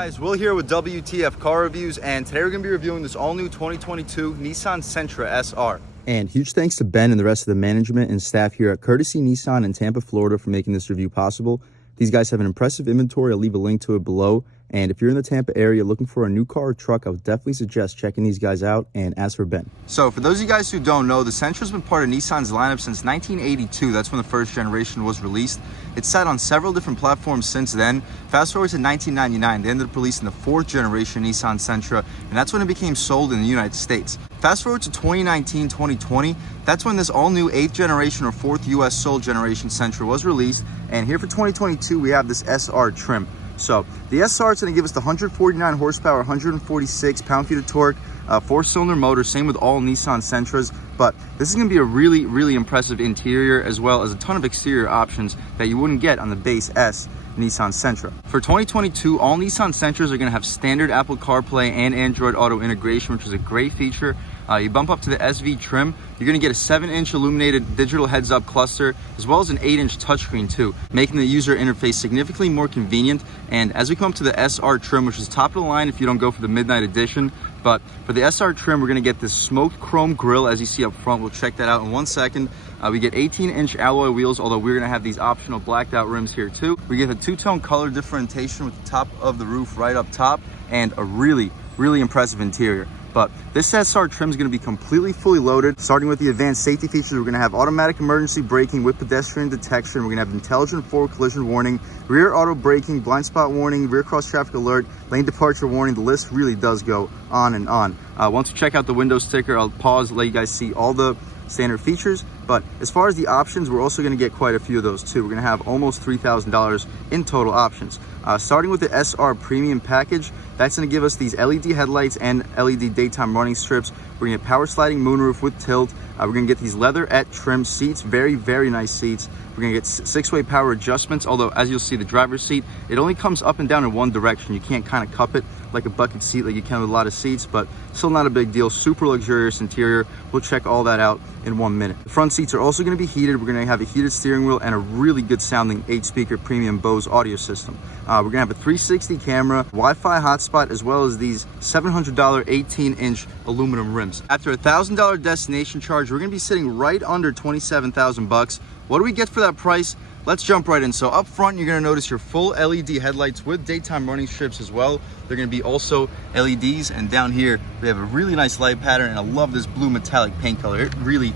guys, Will here with W.T.F car reviews, and today we're going to be reviewing this all-new 2022 Nissan Sentra SR. And huge thanks to Ben and the rest of the management and staff here at Courtesy Nissan in Tampa, Florida for making this review possible. These guys have an impressive inventory. I'll leave a link to it below. And if you're in the Tampa area looking for a new car or truck, I would definitely suggest checking these guys out. And as for Ben. So for those of you guys who don't know, the Sentra's been part of Nissan's lineup since 1982. That's when the first generation was released. It's sat on several different platforms since then. Fast forward to 1999, they ended up releasing the fourth generation Nissan Sentra, and that's when it became sold in the United States. Fast forward to 2019, 2020, that's when this all-new 8th generation or 4th US sold generation Sentra was released. And here for 2022, we have this SR trim. So the SR is going to give us the 149 horsepower, 146 pound-feet of torque, 4-cylinder motor, same with all Nissan Sentras. But this is going to be a really impressive interior, as well as a ton of exterior options that you wouldn't get on the base S Nissan Sentra. For 2022, all Nissan Sentras are going to have standard Apple CarPlay and Android Auto integration, which is a great feature. You bump up to the SV trim, you're going to get a 7-inch illuminated digital heads-up cluster, as well as an 8-inch touchscreen too, making the user interface significantly more convenient. And as we come up to the SR trim, which is top of the line if you don't go for the Midnight Edition, but for the SR trim, we're going to get this smoked chrome grille as you see up front. We'll check that out in 1 second. We get 18-inch alloy wheels, although we're going to have these optional blacked out rims here too. We get a two-tone color differentiation with the top of the roof right up top, and a really impressive interior. But this SR trim is going to be completely fully loaded. Starting with the advanced safety features, we're going to have automatic emergency braking with pedestrian detection. We're going to have intelligent forward collision warning, rear auto braking, blind spot warning, rear cross traffic alert, lane departure warning. The list really does go on and on. Once you check out the window sticker, I'll pause, let you guys see all the standard features. But as far as the options, we're also going to get quite a few of those too. We're going to have almost $3,000 in total options. Starting with the SR Premium package, that's going to give us these LED headlights and LED daytime running strips. We're going to get power sliding moonroof with tilt. We're going to get these leatherette trim seats, very nice seats. We're going to get 6-way power adjustments, although as you'll see, the driver's seat, it only comes up and down in one direction. You can't kind of cup it like a bucket seat like you can with a lot of seats, but still not a big deal. Super luxurious interior. We'll check all that out in 1 minute. The front seats are also going to be heated. We're going to have a heated steering wheel and a really good sounding 8-speaker premium Bose audio system. We're going to have a 360 camera, Wi-Fi hotspot, as well as these $700 18-inch aluminum rims. After a $1,000 destination charge, we're going to be sitting right under 27,000 bucks. What do we get for that price? Let's jump right in. So up front, you're going to notice your full LED headlights with daytime running strips as well. They're going to be also LEDs, and down here we have a really nice light pattern, and I love this blue metallic paint color. It really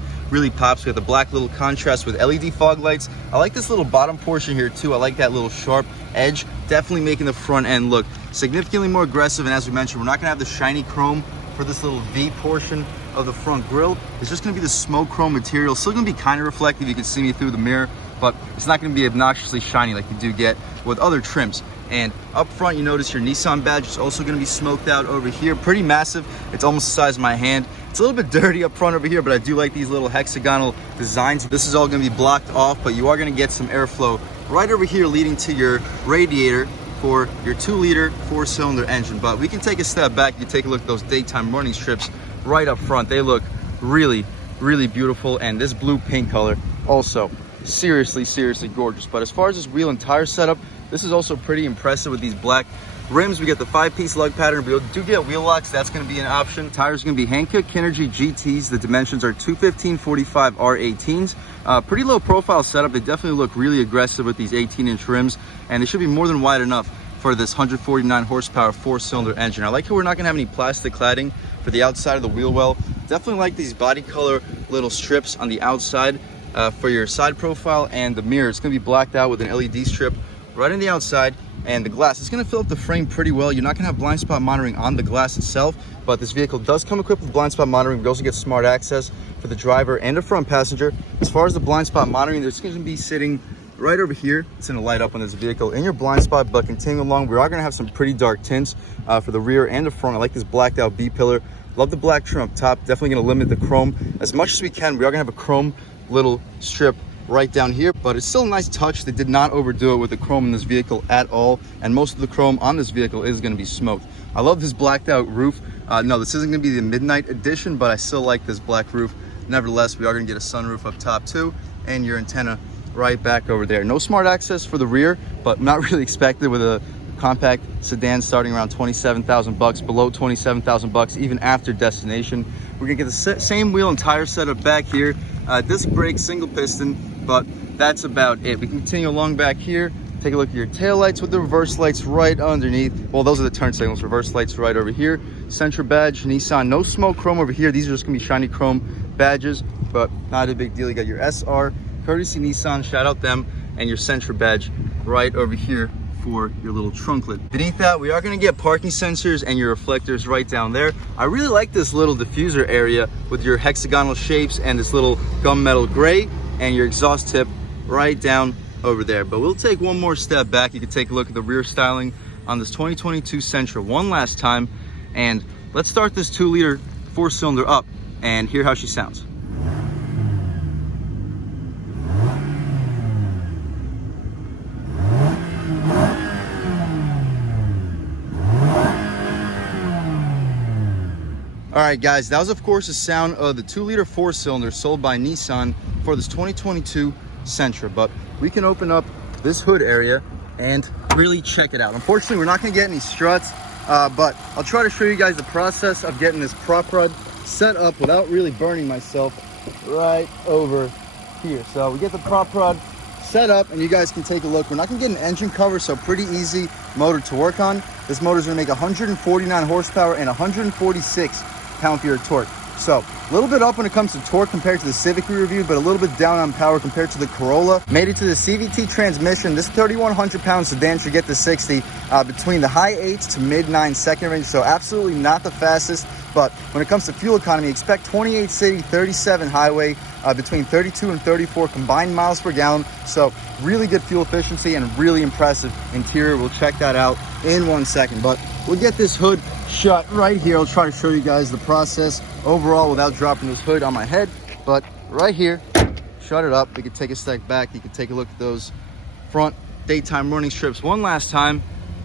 pops. We have the black little contrast with LED fog lights. I like this little bottom portion here too. I like that little sharp edge, definitely making the front end look significantly more aggressive. And as we mentioned, we're not going to have the shiny chrome for this little V portion of the front grille. It's just going to be the smoke chrome material. Still going to be kind of reflective. You can see me through the mirror, but it's not going to be obnoxiously shiny like you do get with other trims. And up front, you notice your Nissan badge is also going to be smoked out over here. Pretty massive. It's almost the size of my hand. It's a little bit dirty up front over here, but I do like these little hexagonal designs. This is all going to be blocked off, but you are going to get some airflow right over here leading to your radiator for your 2-liter 4-cylinder engine. But we can take a step back. You take a look at those daytime running strips right up front. They look really beautiful, and this blue paint color also seriously gorgeous. But as far as this wheel and tire setup, this is also pretty impressive with these black rims. We get the 5-piece lug pattern. We do get wheel locks. That's going to be an option. Tires are going to be Hankook Kinergy GTs. The dimensions are 215/45 R18s. Pretty low profile setup. They definitely look really aggressive with these 18-inch rims, and they should be more than wide enough for this 149 horsepower 4-cylinder engine. I like how we're not going to have any plastic cladding for the outside of the wheel well. Definitely like these body color little strips on the outside for your side profile, and the mirror, it's going to be blacked out with an LED strip right on the outside. And the glass, it's going to fill up the frame pretty well. You're not going to have blind spot monitoring on the glass itself, but this vehicle does come equipped with blind spot monitoring. We also get smart access for the driver and the front passenger. As far as the blind spot monitoring, there's going to be sitting right over here. It's going to light up on this vehicle in your blind spot. But continuing along, we are going to have some pretty dark tints for the rear and the front. I like this blacked out B-pillar. Love the black trim up top. Definitely going to limit the chrome as much as we can. We are going to have a chrome little strip right down here, but it's still a nice touch. They did not overdo it with the chrome in this vehicle at all, and most of the chrome on this vehicle is going to be smoked. I love this blacked out roof. No, this isn't going to be the Midnight Edition, but I still like this black roof. Nevertheless, we are going to get a sunroof up top too, and your antenna right back over there. No smart access for the rear, but not really expected with a compact sedan starting around 27,000 bucks, below 27,000 bucks, even after destination. We're gonna get the same wheel and tire setup back here, disc brake, single piston, but that's about it. We can continue along back here. Take a look at your tail lights with the reverse lights right underneath. Well, those are the turn signals. Reverse lights right over here. Sentra badge, Nissan. No smoke chrome over here. These are just gonna be shiny chrome badges, but not a big deal. You got your SR, courtesy Nissan, shout out them, and your Sentra badge right over here for your little trunklet. Beneath that, we are gonna get parking sensors and your reflectors right down there. I really like this little diffuser area with your hexagonal shapes and this little gunmetal gray and your exhaust tip right down over there. But we'll take one more step back. You can take a look at the rear styling on this 2022 Sentra one last time, and let's start this 2-liter 4-cylinder up and hear how she sounds. All right, guys, that was of course the sound of the 2-liter 4-cylinder sold by Nissan for this 2022 Sentra. But we can open up this hood area and really check it out. Unfortunately, we're not gonna get any struts, but I'll try to show you guys the process of getting this prop rod set up without really burning myself right over here. So we get the prop rod set up and you guys can take a look. We're not gonna get an engine cover, so pretty easy motor to work on. This motor is gonna make 149 horsepower and 146 pound-feet of torque. So a little bit up when it comes to torque compared to the Civic we reviewed, but a little bit down on power compared to the Corolla. Made it to the CVT transmission. This 3,100 pound sedan should get to 60 between the high 8s to mid 9 second range. So absolutely not the fastest, but when it comes to fuel economy, expect 28 city, 37 highway, between 32 and 34 combined miles per gallon. So really good fuel efficiency and really impressive interior. We'll check that out in 1 second, but we'll get this hood shut right here. I'll try to show you guys the process overall without dropping this hood on my head. But right here, shut it up. We could take a step back. You can take a look at those front daytime running strips one last time.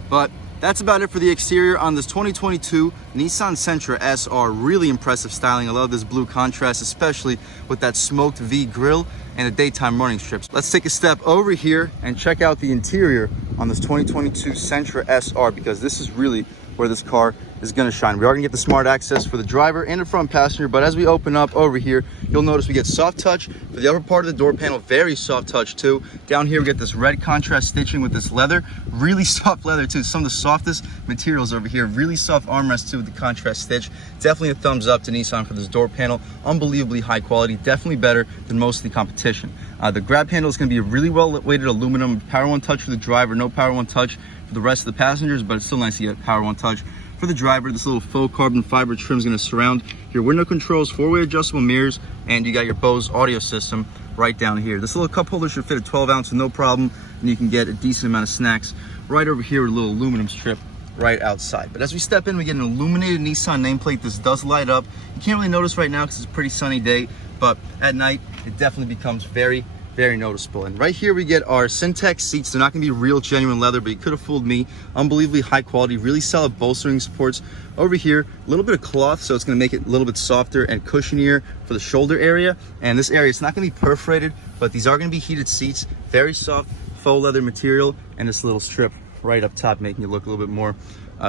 But that's about it for the exterior on this 2022 Nissan Sentra SR. Really impressive styling. I love this blue contrast, especially with that smoked V grille and the daytime running strips. Let's take a step over here and check out the interior on this 2022 Sentra SR, because this is really where this car is going to shine. We are going to get the smart access for the driver and the front passenger, but as we open up over here, you'll notice we get soft touch for the upper part of the door panel. Very soft touch too. Down here we get this red contrast stitching with this leather, really soft leather too. Some of the softest materials over here. Really soft armrest too with the contrast stitch. Definitely a thumbs up to Nissan for this door panel. Unbelievably high quality, definitely better than most of the competition. The grab handle is going to be a really well weighted aluminum. Power one touch for the driver, no power one touch for the rest of the passengers, but it's still nice to get power one touch for the driver. This little faux carbon fiber trim is going to surround your window controls, 4-way adjustable mirrors, and you got your Bose audio system right down here. This little cup holder should fit a 12 ounce with no problem, and you can get a decent amount of snacks right over here with a little aluminum strip right outside. But as we step in, we get an illuminated Nissan nameplate. This does light up. You can't really notice right now because it's a pretty sunny day, but at night it definitely becomes very noticeable. And right here we get our Syntex seats. They're not going to be real genuine leather, but you could have fooled me. Unbelievably high quality, really solid bolstering supports. Over here, a little bit of cloth, so it's going to make it a little bit softer and cushionier for the shoulder area. And this area, it's not going to be perforated, but these are going to be heated seats. Very soft faux leather material, and this little strip right up top making it look a little bit more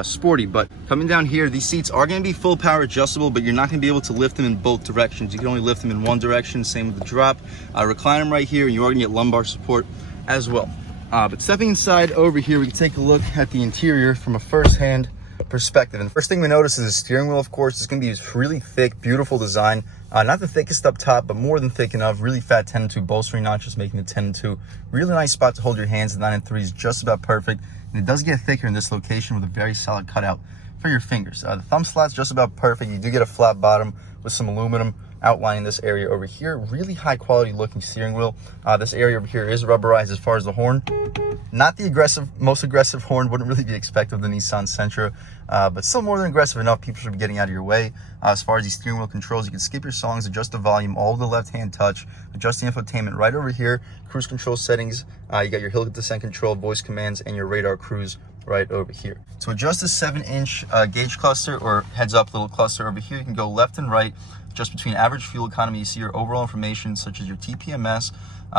sporty. But coming down here, these seats are going to be full power adjustable, but you're not going to be able to lift them in both directions. You can only lift them in one direction. Same with the drop. Recline them right here, and you are going to get lumbar support as well. But stepping inside over here, we can take a look at the interior from a first-hand perspective. And the first thing we notice is the steering wheel. Of course, it's going to be this really thick, beautiful design. Not the thickest up top, but more than thick enough. Really fat 10-2 bolstering notches, making the 10-2 really nice spot to hold your hands. The 9-3 is just about perfect. And it does get thicker in this location with a very solid cutout for your fingers. The thumb slot's just about perfect. You do get a flat bottom with some aluminum outlining this area over here. Really high quality looking steering wheel. This area over here is rubberized as far as the horn. Not the most aggressive horn, wouldn't really be expected of the Nissan Sentra, but still more than aggressive enough. People should be getting out of your way. As far as these steering wheel controls, you can skip your songs, adjust the volume, all with the left-hand touch, adjust the infotainment right over here, cruise control settings. You got your hill descent control, voice commands, and your radar cruise right over here. To adjust the 7-inch gauge cluster or heads-up little cluster over here, you can go left and right, just between average fuel economy. You see your overall information such as your TPMS,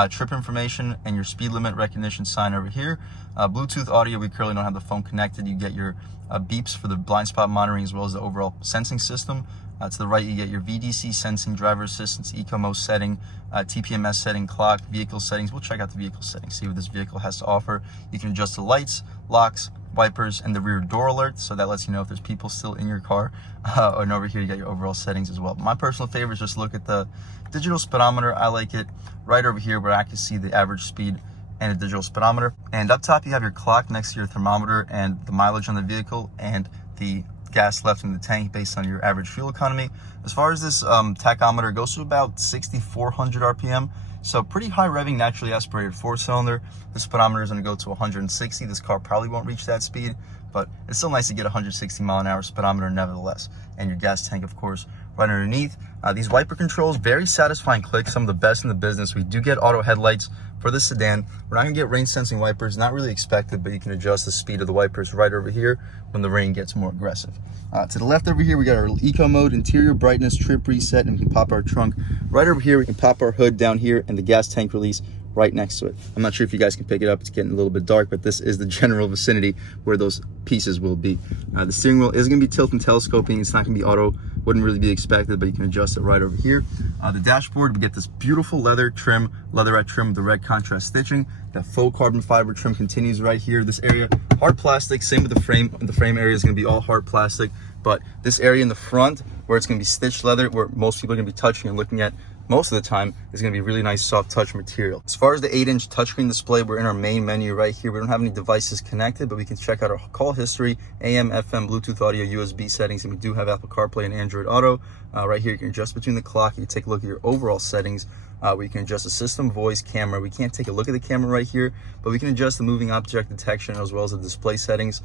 trip information and your speed limit recognition sign over here. Bluetooth audio, we currently don't have the phone connected. You get your beeps for the blind spot monitoring as well as the overall sensing system. To the right, you get your VDC sensing, driver assistance, eco mode setting, TPMS setting, clock, vehicle settings. We'll check out the vehicle settings, see what this vehicle has to offer. You can adjust the lights, locks, wipers, and the rear door alert, so that lets you know if there's people still in your car. And over here, you got your overall settings as well. My personal favorite is just look at the digital speedometer. I like it right over here where I can see the average speed and a digital speedometer. And up top, you have your clock next to your thermometer and the mileage on the vehicle and the gas left in the tank based on your average fuel economy. As far as this tachometer, it goes to about 6,400 RPM. So pretty high revving, naturally aspirated 4-cylinder. The speedometer is going to go to 160. This car probably won't reach that speed, but it's still nice to get 160 mile an hour speedometer nevertheless. And your gas tank, of course, right underneath. These wiper controls, very satisfying click, some of the best in the business. We do get auto headlights for the sedan. We're not gonna get rain sensing wipers, not really expected, but you can adjust the speed of the wipers right over here when the rain gets more aggressive. To the left over here, we got our eco mode, interior brightness, trip reset, and we can pop our trunk. Right over here, we can pop our hood down here and the gas tank release right next to it. I'm not sure if you guys can pick it up, it's getting a little bit dark, but this is the general vicinity where those pieces will be. The steering wheel is gonna be tilt and telescoping. It's not gonna be auto, wouldn't really be expected, but you can adjust it right over here. The dashboard, we get this beautiful leather trim, leatherette trim with the red contrast stitching. The faux carbon fiber trim continues right here. This area, hard plastic, same with the frame. The frame area is gonna be all hard plastic, but this area in the front where it's gonna be stitched leather, where most people are gonna be touching and looking at most of the time, is going to be really nice soft touch material. As far as the 8-inch touchscreen display, we're in our main menu right here. We don't have any devices connected, but we can check out our call history, AM, FM, Bluetooth audio, USB settings, and we do have Apple CarPlay and Android Auto. Right here, you can adjust between the clock. You can take a look at your overall settings, where you can adjust the system, voice, camera. We can't take a look at the camera right here, but we can adjust the moving object detection as well as the display settings.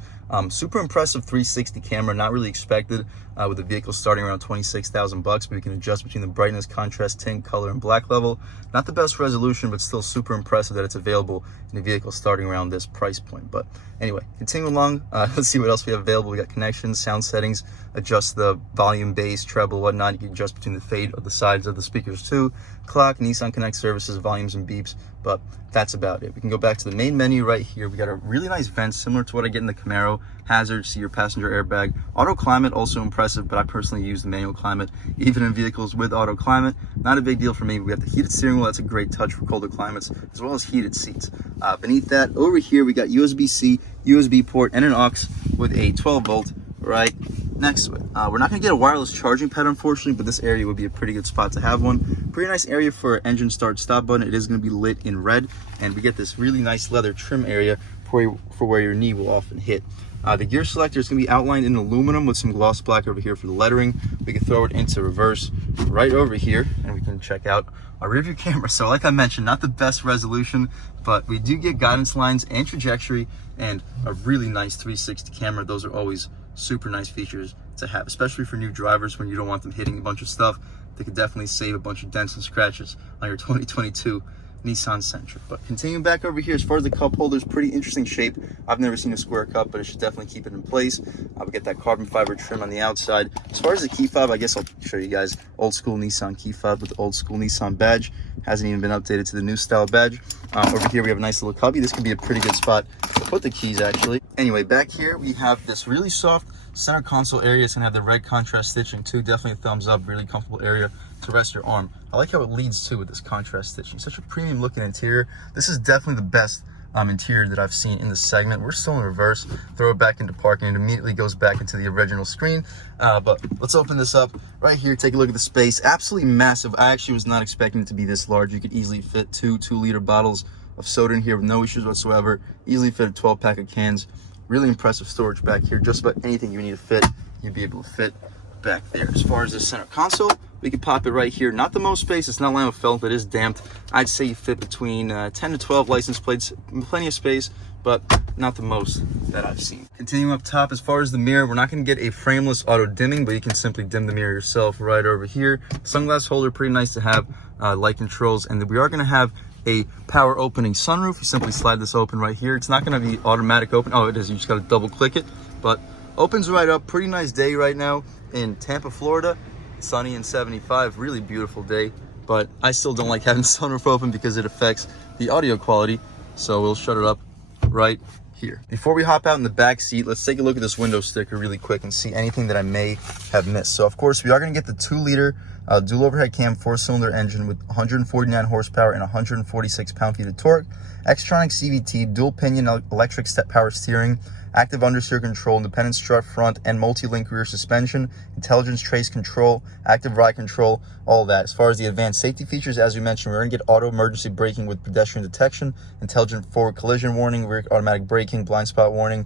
Super impressive 360 camera, not really expected with the vehicle starting around 26,000 bucks, but we can adjust between the brightness, contrast, tint, color, and black level. Not the best resolution, but still super impressive that it's available in a vehicle starting around this price point. But anyway, continuing along, let's see what else we have available. We got connections, sound settings, adjust the volume, bass, treble, whatnot. You can adjust between the fade of the sides of the speakers too. Clock, Nissan Connect services, volumes, and beeps, but that's about it. We can go back to the main menu right here. We got a really nice vent similar to what I get in the Camaro. Hazard, see your passenger airbag. Auto climate, also impressive, but I personally use the manual climate even in vehicles with auto climate. Not a big deal for me. We have the heated steering wheel, that's a great touch for colder climates, as well as heated seats. Beneath that, over here, we got USB-C, USB port, and an aux with a 12-volt right next to it. We're not going to get a wireless charging pad, unfortunately, but this area would be a pretty good spot to have one. Pretty nice area for engine start stop button. It is going to be lit in red, and we get this really nice leather trim area for where your knee will often hit. The gear selector is going to be outlined in aluminum with some gloss black over here for the lettering. We can throw it into reverse right over here, and we can check out our rear view camera. So like I mentioned, not the best resolution, but we do get guidance lines and trajectory and a really nice 360 camera. Those are always super nice features to have, especially for new drivers when you don't want them hitting a bunch of stuff. They could definitely save a bunch of dents and scratches on your 2022 Nissan Sentra. But continuing back over here, as far as the cup holders, pretty interesting shape. I've never seen a square cup, but it should definitely keep it in place. We get that carbon fiber trim on the outside. As far as the key fob, I guess I'll show you guys old school Nissan key fob with the old school Nissan badge. Hasn't even been updated to the new style badge. Over here we have a nice little cubby. This could be a pretty good spot to put the keys, actually. Anyway, back here we have this really soft center console area. It's gonna have the red contrast stitching too. Definitely a thumbs up, really comfortable area to rest your arm. I like how it leads too with this contrast stitching. Such a premium looking interior. This is definitely the best interior that I've seen in this segment. We're still in reverse. Throw it back into parking, and it immediately goes back into the original screen. But let's open this up right here. Take a look at the space. Absolutely massive. I actually was not expecting it to be this large. You could easily fit two 2-liter bottles of soda in here with no issues whatsoever. Easily fit a 12-pack of cans. Really impressive storage back here. Just about anything you need to fit, you'd be able to fit back there. As far as the center console, we can pop it right here. Not the most space. It's not lino felt, but it is damped. I'd say you fit between 10 to 12 license plates. Plenty of space, but not the most that I've seen. Continuing up top, as far as the mirror, we're not going to get a frameless auto dimming, but you can simply dim the mirror yourself right over here. Sunglass holder, pretty nice to have. Light controls, and we are going to have a power opening sunroof. You simply slide this open right here. It's not going to be automatic open. Oh, it is. You just got to double click it, but opens right up. Pretty nice day right now in Tampa, Florida. Sunny and 75. Really beautiful day. but I still don't like having the sunroof open because it affects the audio quality. So we'll shut it up right here. Before we hop out in the back seat, let's take a look at this window sticker really quick and see anything that I may have missed. So of course we are going to get the 2-liter dual overhead cam 4-cylinder engine with 149 horsepower and 146 pound-feet of torque, Xtronic CVT, dual pinion electric step power steering, active understeer control, independent strut front and multi-link rear suspension, intelligence trace control, active ride control, all of that. As far as the advanced safety features, as we mentioned, we're going to get auto emergency braking with pedestrian detection, intelligent forward collision warning, rear automatic braking, blind spot warning,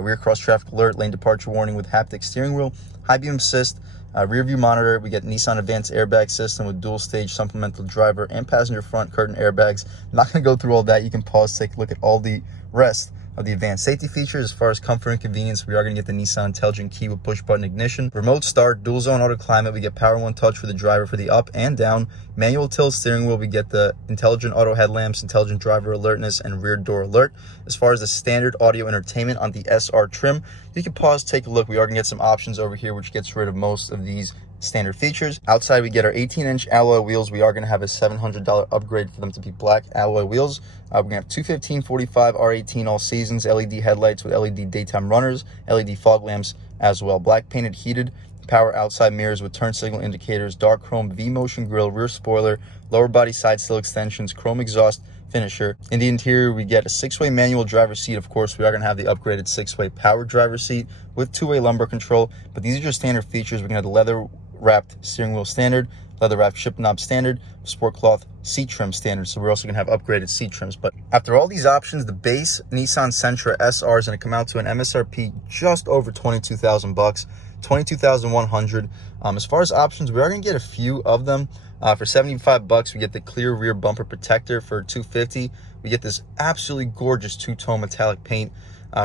rear cross traffic alert, lane departure warning with haptic steering wheel, high beam assist, rear view monitor. We get Nissan advanced airbag system with dual stage supplemental driver and passenger front curtain airbags. I'm not going to go through all that. You can pause, take a look at all the rest of the advanced safety features. As far as comfort and convenience, we are going to get the Nissan intelligent key with push button ignition, remote start, dual zone auto climate. We get power one touch for the driver for the up and down, manual tilt steering wheel. We get the intelligent auto headlamps, intelligent driver alertness, and rear door alert. As far as the standard audio entertainment on the SR trim, you can pause, take a look. We are going to get some options over here, which gets rid of most of these standard features. Outside, we get our 18-inch alloy wheels. We are going to have a $700 upgrade for them to be black alloy wheels. We're going to have 215/45 R18 all seasons, LED headlights with LED daytime runners, LED fog lamps as well. Black painted heated power outside mirrors with turn signal indicators, dark chrome V-motion grille, rear spoiler, lower body side sill extensions, chrome exhaust finisher. In the interior, we get a 6-way manual driver's seat. Of course, we are going to have the upgraded 6-way power driver's seat with 2-way lumbar control, but these are just standard features. We're going to have the leather wrapped steering wheel standard, leather wrapped ship knob standard, sport cloth seat trim standard. So we're also going to have upgraded seat trims. But after all these options, the base Nissan Sentra SR is going to come out to an MSRP just over 22,000 bucks, 22,100. As far as options, we are going to get a few of them. For 75 bucks, we get the clear rear bumper protector. For 250, we get this absolutely gorgeous two-tone metallic paint.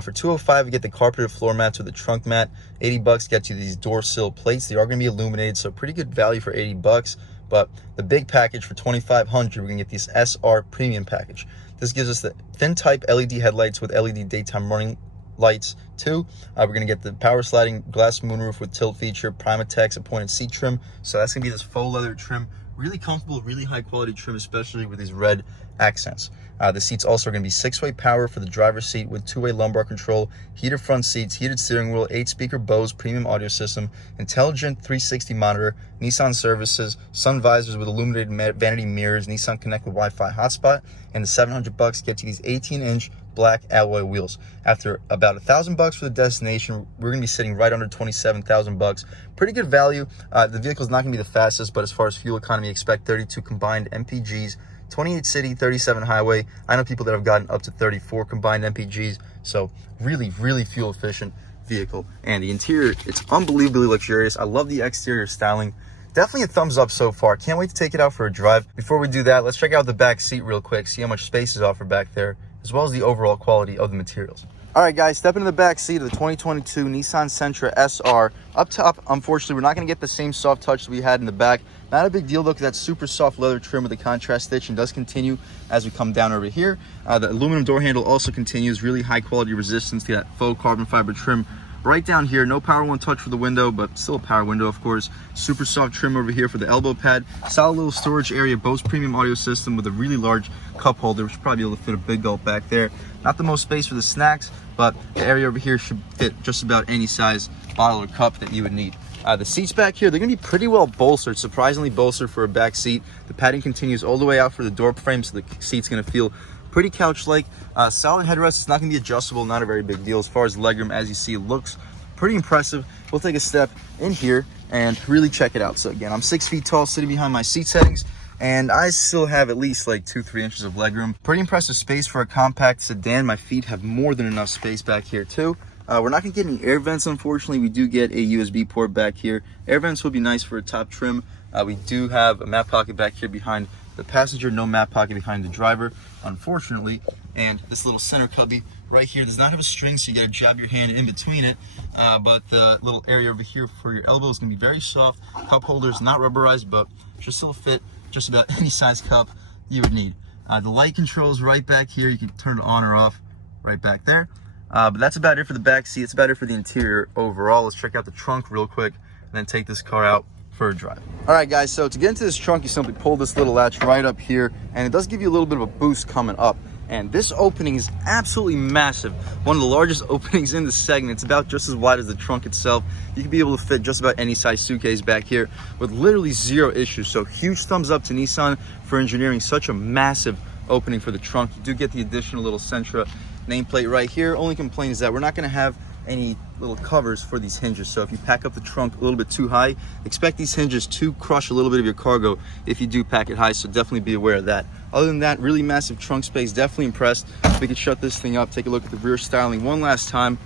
For 205, we get the carpeted floor mats with the trunk mat. 80 bucks gets you these door sill plates. They are going to be illuminated, so pretty good value for 80 bucks. But the big package for 2,500, we're going to get this SR premium package. This gives us the thin type LED headlights with LED daytime running lights too. We're going to get the power sliding glass moonroof with tilt feature, Primatex appointed seat trim. So that's going to be this faux leather trim. Really comfortable, really high quality trim, especially with these red accents. The seats also are going to be 6-way power for the driver's seat with 2-way lumbar control, heated front seats, heated steering wheel, 8-speaker Bose premium audio system, intelligent 360 monitor, Nissan services, sun visors with illuminated vanity mirrors, Nissan Connect with Wi-Fi hotspot, and the 700 bucks gets you these 18-inch black alloy wheels. After about $1,000 for the destination, we're going to be sitting right under 27,000 bucks. Pretty good value. The vehicle is not going to be the fastest, but as far as fuel economy, expect 32 combined MPGs, 28 city, 37 highway. I know people that have gotten up to 34 combined MPGs. So really, really fuel efficient vehicle. And the interior, it's unbelievably luxurious. I love the exterior styling. Definitely a thumbs up so far. Can't wait to take it out for a drive. Before we do that, let's check out the back seat real quick, see how much space is offered back there, as well as the overall quality of the materials. All right, guys, step into the back seat of the 2022 Nissan Sentra SR. Up top, unfortunately, we're not going to get the same soft touch that we had in the back. Not a big deal, though, because that super soft leather trim with the contrast stitching does continue as we come down over here. The aluminum door handle also continues. Really high-quality resistance to that faux carbon fiber trim right down here. No power one touch for the window, but still a power window, of course. Super soft trim over here for the elbow pad. Solid little storage area, Bose premium audio system with a really large cup holder, which should probably be able to fit a big gulp back there. Not the most space for the snacks, but the area over here should fit just about any size bottle or cup that you would need. The seats back here, they're going to be pretty well bolstered, surprisingly bolstered for a back seat. The padding continues all the way out for the door frame, so the seat's going to feel pretty couch-like. Solid headrest. It's not going to be adjustable, not a very big deal. As far as legroom, as you see, it looks pretty impressive. We'll take a step in here and really check it out. So again, I'm 6 feet tall, sitting behind my seat settings, and I still have at least like 2-3 inches of legroom. Pretty impressive space for a compact sedan. My feet have more than enough space back here too. We're not going to get any air vents, unfortunately. We do get a USB port back here. Air vents would be nice for a top trim. We do have a map pocket back here behind the passenger, no map pocket behind the driver, unfortunately. And this little center cubby right here does not have a string, so you got to jab your hand in between it. But the little area over here for your elbow is going to be very soft. Cup holder is not rubberized, but should still fit just about any size cup you would need. The light controls right back here. You can turn it on or off right back there. But that's about it for the back seat. It's about it for the interior overall. Let's check out the trunk real quick and then take this car out for a drive. All right, guys, so to get into this trunk, you simply pull this little latch right up here, and it does give you a little bit of a boost coming up. And this opening is absolutely massive. One of the largest openings in the segment. It's about just as wide as the trunk itself. You can be able to fit just about any size suitcase back here with literally zero issues. So huge thumbs up to Nissan for engineering such a massive opening for the trunk. You do get the additional little Sentra nameplate right here. Only complaint is that we're not going to have any little covers for these hinges, so if you pack up the trunk a little bit too high, expect these hinges to crush a little bit of your cargo if you do pack it high, so definitely be aware of that. Other than that, really massive trunk space. Definitely impressed. We could shut this thing up, take a look at the rear styling one last time,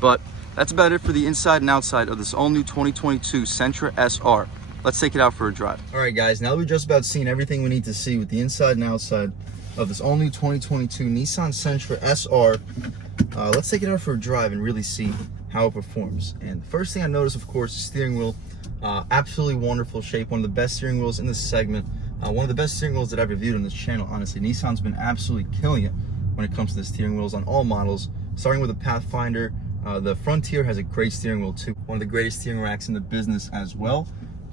but that's about it for the inside and outside of this all-new 2022 Sentra SR. Let's take it out for a drive. All right, guys, now that we've just about seen everything we need to see with the inside and outside of this all-new 2022 Nissan Sentra SR, let's take it out for a drive and really see how it performs. And the first thing I noticed, of course, is steering wheel. Absolutely wonderful shape. One of the best steering wheels in this segment. One of the best steering wheels that I've reviewed on this channel, honestly. Nissan's been absolutely killing it when it comes to the steering wheels on all models. Starting with the Pathfinder, the Frontier has a great steering wheel too. One of the greatest steering racks in the business as well.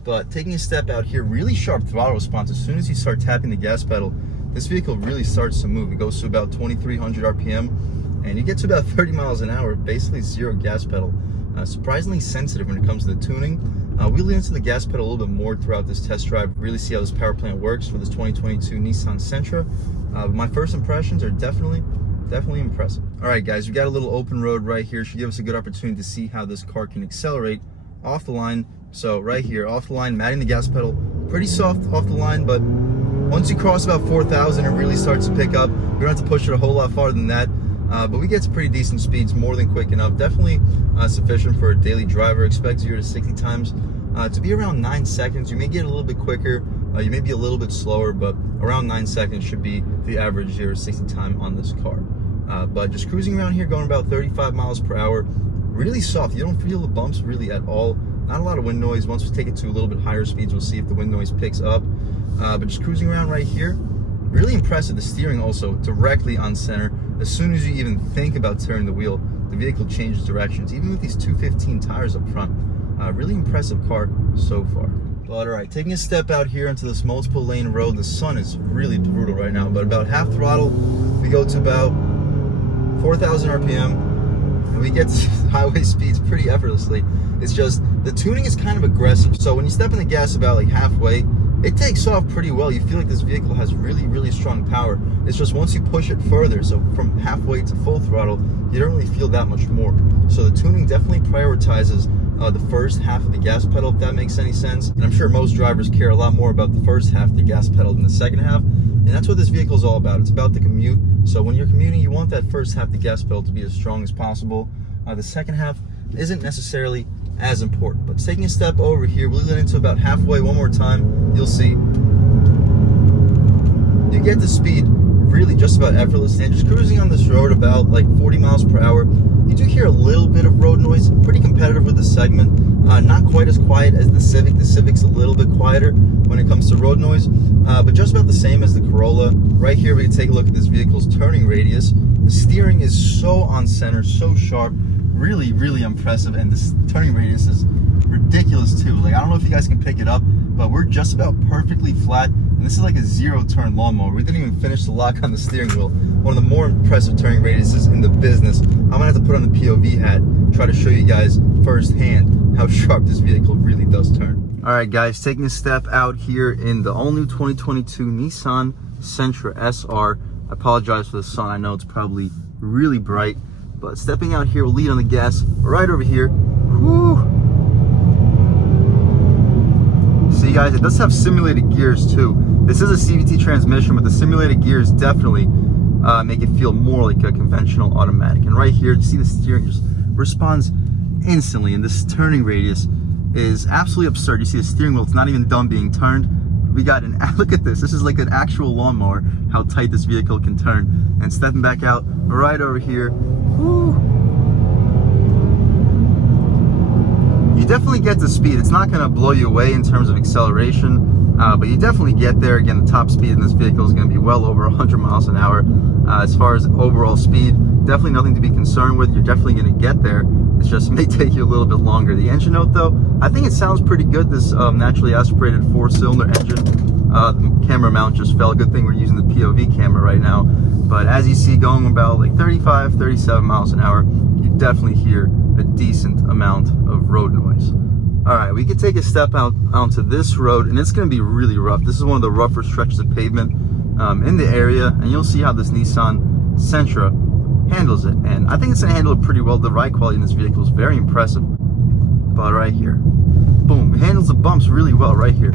But taking a step out here, really sharp throttle response. As soon as you start tapping the gas pedal, this vehicle really starts to move. It goes to about 2,300 RPM. And you get to about 30 miles an hour, basically zero gas pedal. Surprisingly sensitive when it comes to the tuning. We lean into the gas pedal a little bit more throughout this test drive, really see how this power plant works for this 2022 Nissan Sentra. My first impressions are definitely impressive. All right, guys, we got a little open road right here. Should give us a good opportunity to see how this car can accelerate off the line. So right here, off the line, matting the gas pedal, pretty soft off the line, but once you cross about 4,000, it really starts to pick up. We don't have to push it a whole lot farther than that. But we get to pretty decent speeds, more than quick enough. Definitely sufficient for a daily driver. Expect 0 to 60 times to be around 9 seconds. You may get a little bit quicker, you may be a little bit slower, but around 9 seconds should be the average 0 to 60 time on this car. But just cruising around here, going about 35 miles per hour. Really soft. You don't feel the bumps really at all. Not a lot of wind noise. Once we take it to a little bit higher speeds, we'll see if the wind noise picks up. But just cruising around right here, really impressive. The steering also directly on center. As soon as you even think about turning the wheel, the vehicle changes directions, even with these 215 tires up front. Really impressive car so far. But all right, taking a step out here into this multiple lane road, the sun is really brutal right now, but about half throttle, we go to about 4,000 RPM, and we get to highway speeds pretty effortlessly. It's just, the tuning is kind of aggressive, so when you step in the gas about like halfway, it takes off pretty well. You feel like this vehicle has really strong power. It's just once you push it further, so from halfway to full throttle, you don't really feel that much more. So the tuning definitely prioritizes the first half of the gas pedal, if that makes any sense. And I'm sure most drivers care a lot more about the first half of the gas pedal than the second half. And that's what this vehicle is all about. It's about the commute. So when you're commuting, you want that first half of the gas pedal to be as strong as possible. The second half isn't necessarily as important. But taking a step over here, we'll get into about halfway one more time. You'll see you get the speed really just about effortlessly, and just cruising on this road about like 40 miles per hour. You do hear a little bit of road noise, pretty competitive with the segment. Not quite as quiet as the Civic. The Civic's a little bit quieter when it comes to road noise, but just about the same as the Corolla. Right here, we can take a look at this vehicle's turning radius. The steering is so on center, so sharp, really impressive, and this turning radius is ridiculous too. Like, I don't know if you guys can pick it up, but we're just about perfectly flat, and this is like a 0-turn lawnmower. We didn't even finish the lock on the steering wheel. One of the more impressive turning radiuses in the business. I'm gonna have to put on the POV hat, try to show you guys firsthand how sharp this vehicle really does turn. All right, guys, taking a step out here in the all-new 2022 Nissan Sentra SR. I apologize for the sun. I know it's probably really bright, but stepping out here, we'll lead on the gas right over here. Whew. See, guys, it does have simulated gears too. This is a CVT transmission, but the simulated gears definitely make it feel more like a conventional automatic. And right here, you see the steering just responds instantly, and this turning radius is absolutely absurd. You see the steering wheel, it's not even done being turned. We got an, look at this is like an actual lawnmower, how tight this vehicle can turn. And stepping back out right over here, whoo. You definitely get the speed. It's not gonna blow you away in terms of acceleration, but you definitely get there. Again, the top speed in this vehicle is gonna be well over 100 miles an hour. As far as overall speed, definitely nothing to be concerned with. You're definitely going to get there. It just may take you a little bit longer. The engine note though, I think it sounds pretty good. This naturally aspirated 4-cylinder engine. The camera mount just fell. Good thing we're using the POV camera right now. But as you see, going about like 35, 37 miles an hour, you definitely hear a decent amount of road noise. All right, we could take a step out onto this road, and it's going to be really rough. This is one of the rougher stretches of pavement in the area, and you'll see how this Nissan Sentra handles it. And I think it's going to handle it pretty well. The ride quality in this vehicle is very impressive. But right here, boom, it handles the bumps really well right here.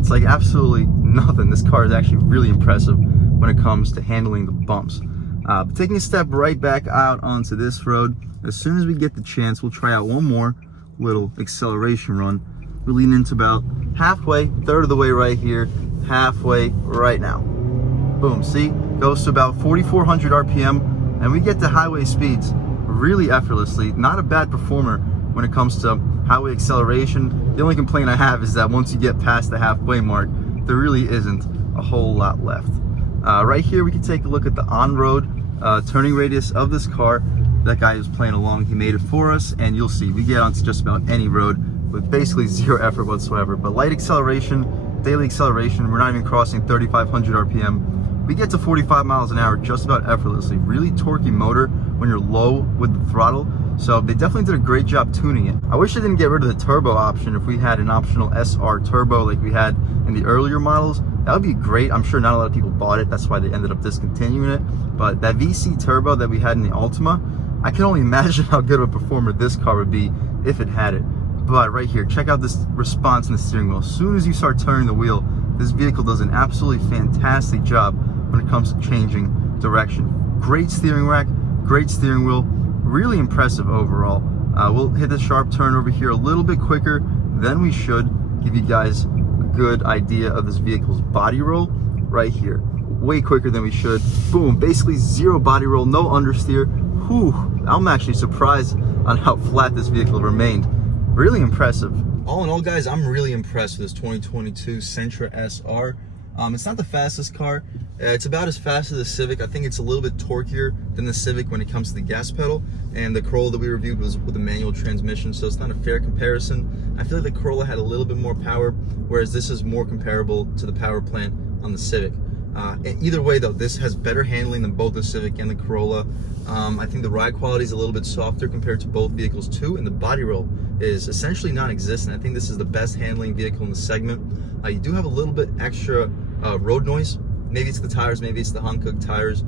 It's like absolutely nothing. This car is actually really impressive when it comes to handling the bumps. But taking a step right back out onto this road, as soon as we get the chance, we'll try out one more little acceleration run. We're leaning into about halfway, third of the way right here, halfway right now. Boom, see, goes to about 4,400 RPM, and we get to highway speeds really effortlessly. Not a bad performer when it comes to highway acceleration. The only complaint I have is that once you get past the halfway mark, there really isn't a whole lot left. Right here, we can take a look at the on-road turning radius of this car. That guy who's playing along, he made it for us, and you'll see we get onto just about any road with basically zero effort whatsoever. But light acceleration, daily acceleration, we're not even crossing 3,500 RPM. We get to 45 miles an hour just about effortlessly. Really torquey motor when you're low with the throttle. So they definitely did a great job tuning it. I wish they didn't get rid of the turbo option. If we had an optional SR turbo like we had in the earlier models, that would be great. I'm sure not a lot of people bought it. That's why they ended up discontinuing it. But that VC turbo that we had in the Altima, I can only imagine how good of a performer this car would be if it had it. But right here, check out this response in the steering wheel. As soon as you start turning the wheel, this vehicle does an absolutely fantastic job when it comes to changing direction. Great steering rack, great steering wheel, really impressive overall. We'll hit the sharp turn over here a little bit quicker than we should. Give you guys a good idea of this vehicle's body roll right here. Way quicker than we should. Boom, basically zero body roll, no understeer. Whew, I'm actually surprised on how flat this vehicle remained. Really impressive. All in all, guys, I'm really impressed with this 2022 Sentra SR. It's not the fastest car. It's about as fast as the Civic. I think it's a little bit torqueier than the Civic when it comes to the gas pedal. And the Corolla that we reviewed was with a manual transmission, so it's not a fair comparison. I feel like the Corolla had a little bit more power, whereas this is more comparable to the power plant on the Civic. Either way though, this has better handling than both the Civic and the Corolla. I think the ride quality is a little bit softer compared to both vehicles too, and the body roll is essentially non-existent. I think this is the best handling vehicle in the segment. You do have a little bit extra road noise. Maybe it's the tires, maybe it's the Hankook tires,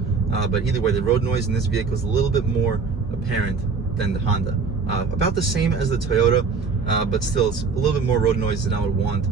but either way, the road noise in this vehicle is a little bit more apparent than the Honda. About the same as the Toyota, but still it's a little bit more road noise than I would want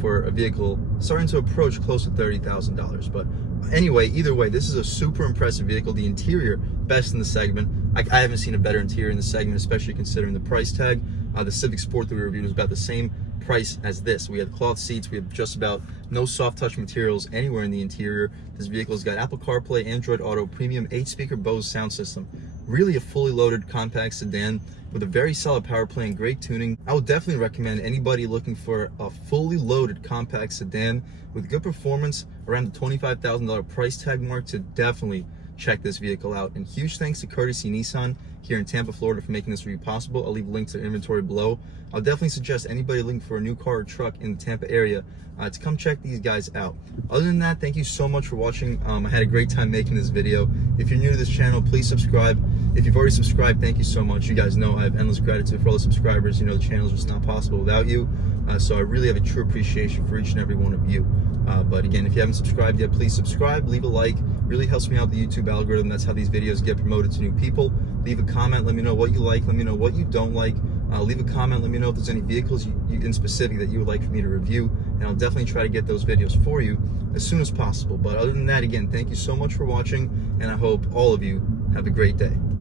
for a vehicle starting to approach close to $30,000. But anyway, either way, this is a super impressive vehicle. The interior, best in the segment. I haven't seen a better interior in the segment, especially considering the price tag. The Civic Sport that we reviewed was about the same price as this. We had cloth seats, we have just about no soft touch materials anywhere in the interior. This vehicle's got Apple CarPlay, Android Auto, premium 8-speaker Bose sound system. Really a fully loaded compact sedan with a very solid power play and great tuning. I would definitely recommend anybody looking for a fully loaded compact sedan with good performance around the $25,000 price tag mark to definitely check this vehicle out. And huge thanks to Courtesy Nissan here in Tampa, Florida for making this review possible. I'll leave links to inventory below. I'll definitely suggest anybody looking for a new car or truck in the Tampa area to come check these guys out. Other than that, thank you so much for watching. I had a great time making this video. If you're new to this channel, please subscribe. If you've already subscribed, thank you so much. You guys know I have endless gratitude for all the subscribers. You know the channel is just not possible without you. So I really have a true appreciation for each and every one of you. But again, if you haven't subscribed yet, please subscribe, leave a like. Really helps me out the YouTube algorithm. That's how these videos get promoted to new people. Leave a comment, let me know what you like, let me know what you don't like. Leave a comment, let me know if there's any vehicles in specific that you would like for me to review, and I'll definitely try to get those videos for you as soon as possible. But other than that, again, thank you so much for watching, and I hope all of you have a great day.